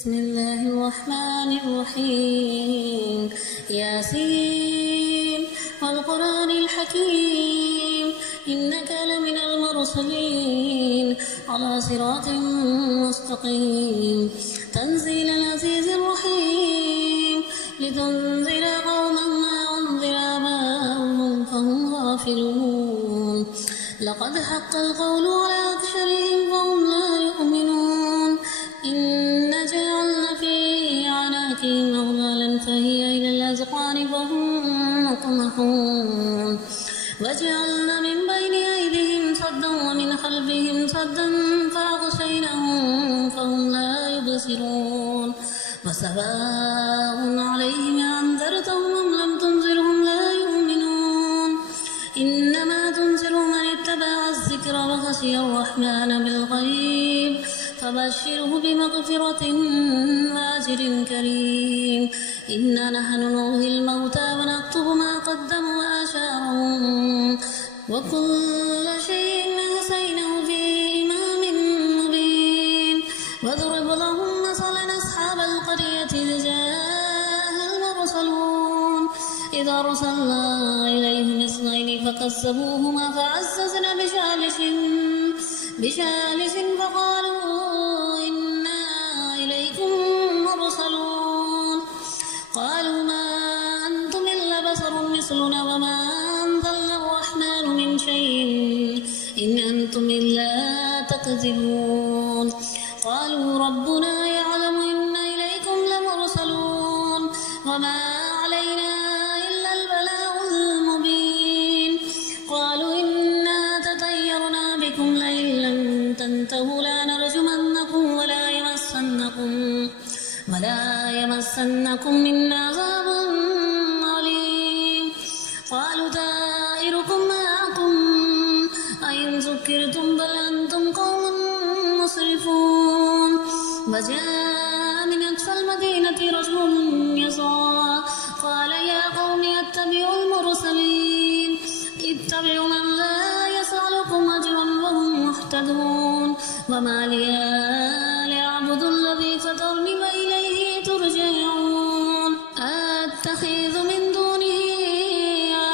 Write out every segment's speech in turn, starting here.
بسم الله الرحمن الرحيم ياسين والقرآن الحكيم إنك لمن المرسلين على صراط مستقيم تنزيل العزيز الرحيم لتنذر قوما ما أنذر آباؤهم فهم غافلون لقد حق القول على أكثرهم فهم لا يؤمنون إن جعلنا في أعناقهم أغلالا فهي إلى الأذقان فهم مقمحون وجعلنا من بين أيديهم صدا ومن خلفهم صدا فأغشيناهم فهم لا يبصرون وسواء عليهم أنذرتهم أم لم تنذرهم لا يؤمنون إنما تنذر من اتبع الذكر وخشي الرحمن بالغيب فبشره بمغفرة وأجر كريم إنا نحن نحيي الموتى ونكتب ما قدموا وآثارهم وكل شيء أحصيناه في إمام مبين واضرب لهم مثلا أصحاب القرية إذ جاءها المرسلون إذا أرسلنا إليهم اثنين فكذبوهما فعززنا بثالث فقالوا إنا إليكم مرسلون قالوا ما أنتم إلا بشر مثلنا وما أنزل الرحمن من شيء إن أنتم إلا تكذبون قالوا ربنا يعلم إنا إليكم لمرسلون وما علينا إلا البلاغ المبين قالوا إنا تطيرنا بكم لئن لم تنتهوا لنرجمنكم ولا يمسنكم منا عذاب أليم قالوا طائركم معكم أئن ذكرتم بل أنتم قوم مسرفون وجاء من أقصى المدينة رجل يسعى قال يا قوم اتبعوا المرسلين اتبعوا من لا يسألكم أجرا وهم مهتدون وما لي لا أعبد الذي فطرني وإليه ترجعون أتخذ من دونه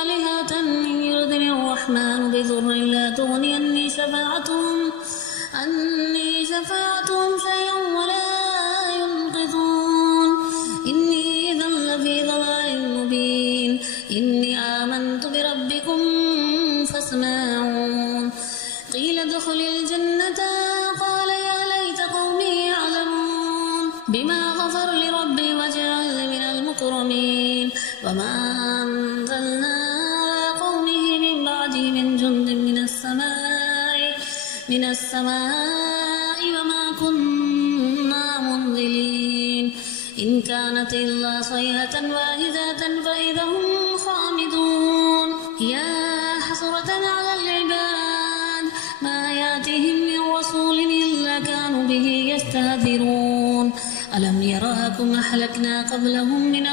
آلهة إن يردني الرحمن بضر لا تغني عني شفاعتهم شيئا ولا ينقذون إني إذا لفي ضلال مبين إني آمنت بربكم فاسمعون قيل ادخل الجنة قال يا ليت قومي يعلمون بما غفر لربي وجعلني من المكرمين وما أنزلنا على قومه من بعده من جند من السماء وما كنا منزلين إن كانت إلا صيحة واحدة فإذا هم خامدون يا حسرة على العباد ما يأتيهم من رسول إلا كانوا به يستهزئون ألم يراكم أهلكنا قبلهم من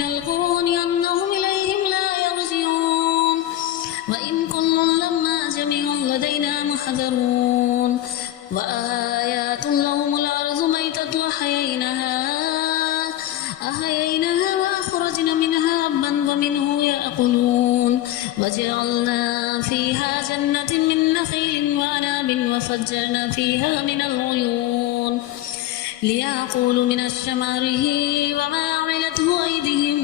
القرون أنهم إليهم لا يرجعون وإن كل لما جميع لدينا محذرون وآيات لهم الأرض ميتة أحييناها وأخرجنا منها حبا ومنه يأكلون وجعلنا فيها جنة من نخيل وأعناب وفجرنا فيها من العيون ليأكلوا من الثمره وما عملته أيديهم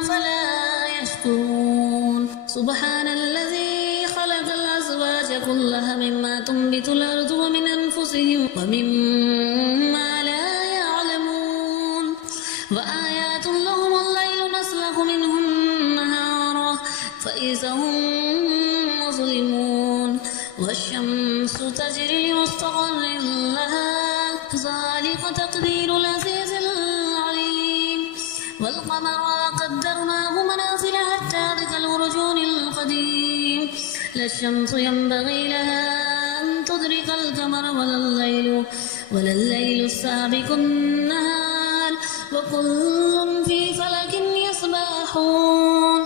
أفلا يشكرون سبحان الذي خلق الأزواج كلها مما تنبت الأرض ومن أنفسهم ومما لا يعلمون وآيات لهم الليل نسلخ منه النهار فإذا هم مظلمون والشمس تجري لمستقر لها ذلك تقدير العزيز العليم والقمر قدرناه منازل حتى ذاك الأرجون القديم لا الشمس ينبغي لها أن تدرك القمر ولا الليل سابق النهار وكل في فلك يسبحون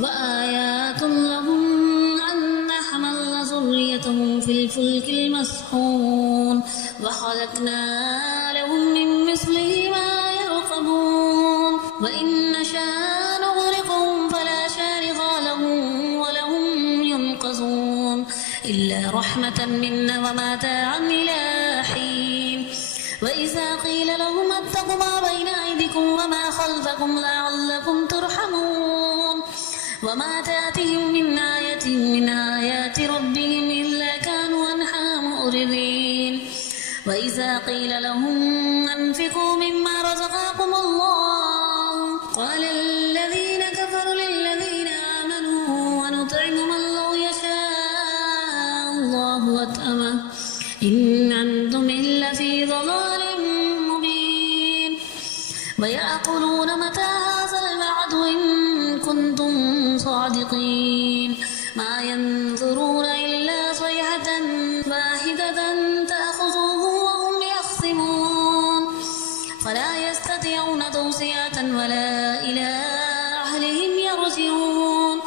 وآيات لهم أن حملنا ذريتهم في الفلك المسحون وخلقنا لهم من مثله ما يركبون وإن نشاء نغرقهم فلا شارق لهم ولهم ينقذون إلا رحمة منا ومتاعا إلى حين وإذا قيل لهم اتقوا ما بين أيديكم وما خلفكم لعلكم ترحمون وما تأتيهم من آية من آيات ربهم إلا كانوا عنها معرضين وإذا قيل لهم أنفقوا مما رزقكم الله قال الذين كفروا للذين آمنوا ونطعم من لو يشاء الله أطعمه إن أنتم إلا في ضلال مبين ويقولون متى هذا الوعد إن كنتم صادقين ما ينظرون إلا صيحة واحدة تأخذهم وهم يخصمون فلا يستطيعون توصية ولا إلى أهلهم يرجعون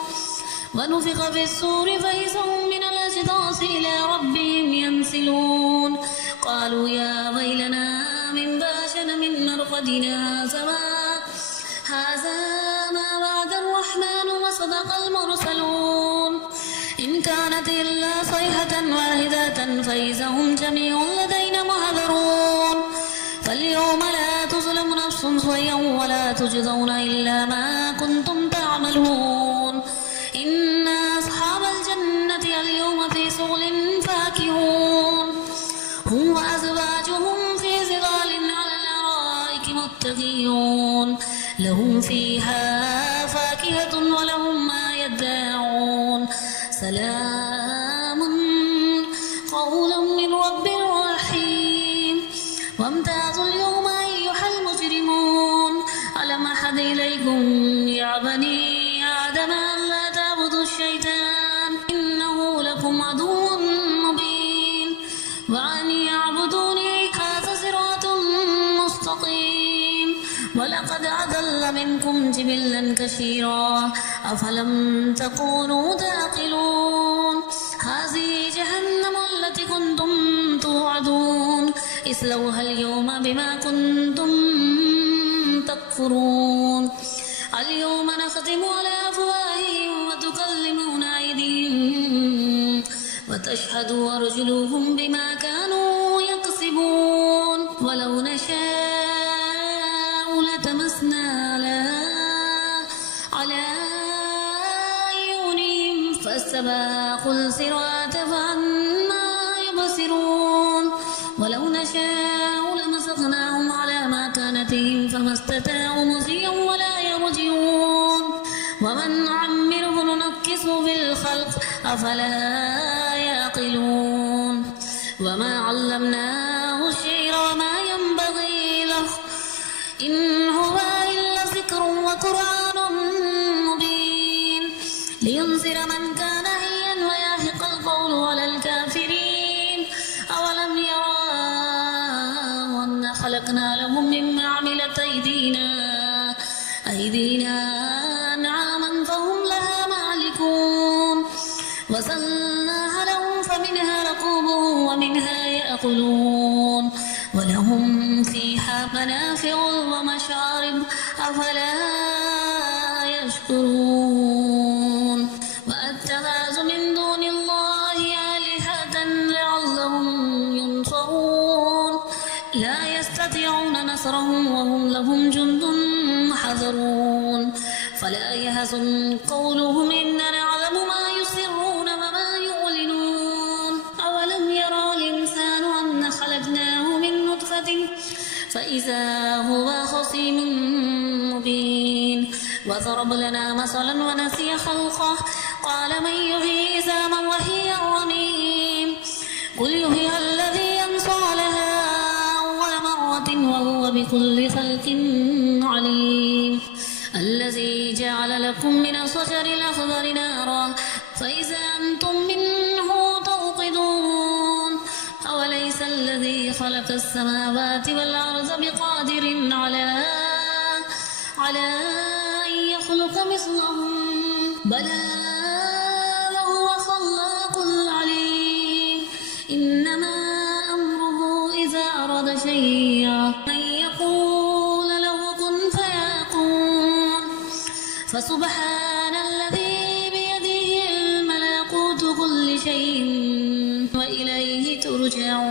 ونفخ في الصور فإذا هم من الأجداث إلى ربهم ينسلون قالوا يا ويلنا من باشنا من مرقدنا هذا ما وعد الرحمن وصدق المرسلون إن كانت إلا صيحة واحدة فإذا هم جميع لدينا محضرون فاليوم لا تظلم نفس شيئا ولا تجزون إلا ما كنتم تعملون إن أصحاب الجنة اليوم في شغل فاكهون هم وأزواجهم في ظلال على الأرائك متكئون لهم فيها فاكهة ولهم ما يدعون سلام قولا من رب رحيم وامتازوا اليوم أيها المجرمون ألم أحد إليكم يا بني آدم ألا تعبدوا الشيطان إنه لكم عدو مبين وأن يعبدوني هذا صراط مستقيم ولقد أضل منكم جبلا كثيرا أفلم تكونوا تعقلون هذه جهنم التي كنتم توعدون اصلوها اليوم بما كنتم تكفرون اليوم نختم على أفواههم وتكلمنا أيديهم وتشهد أرجلهم بما كانوا يكسبون ولو نشاء لتمسنا على أعينهم فاستباقوا الصراط فأنى يبصرون ولو نشاء لمسخناهم على مكانتهم فما استطاعوا مضيا ولا يرجعون ومن نعمره ننكسه في الخلق أفلا يعقلون وما علمناه الشعر وما ينبغي له إن هو إلا ذكر وقرآن مبين لينذر من كان حيا ويحق القول على الكافرين أولم يروا أنا خلقنا لهم مما عملت أيدينا أنعاما فهم لها مالكون وسلناها لهم فمنها ركوبهم ومنها يأكلون ولهم فيها منافع ومشارب أفلا يشكرون واتخذوا من دون الله آلهة لعلهم ينصرون لا يستطيعون نصرهم وهم لهم جند محضرون فلا يحزن قولهم إننا نعلم ما يسرون وما يعلنون أولم يرى الإنسان أن خلقناه من نطفة فإذا هو خصيم مبين وضرب لنا مثلا ونسي خلقه قال من يحيي عظاما وهي رميم قل يحييها الذي أنشأها أول مرة وهو بكل خلق عليم الذي جعل لكم من الشجر الأخضر نارا فإذا أنتم منه توقدون أوليس الذي خلق السماوات والأرض بقادر على أن يخلق مثلهم بلى وهو خلاق العليم فسبحان الذي بيده ملكوت كل شيء وإليه ترجعون.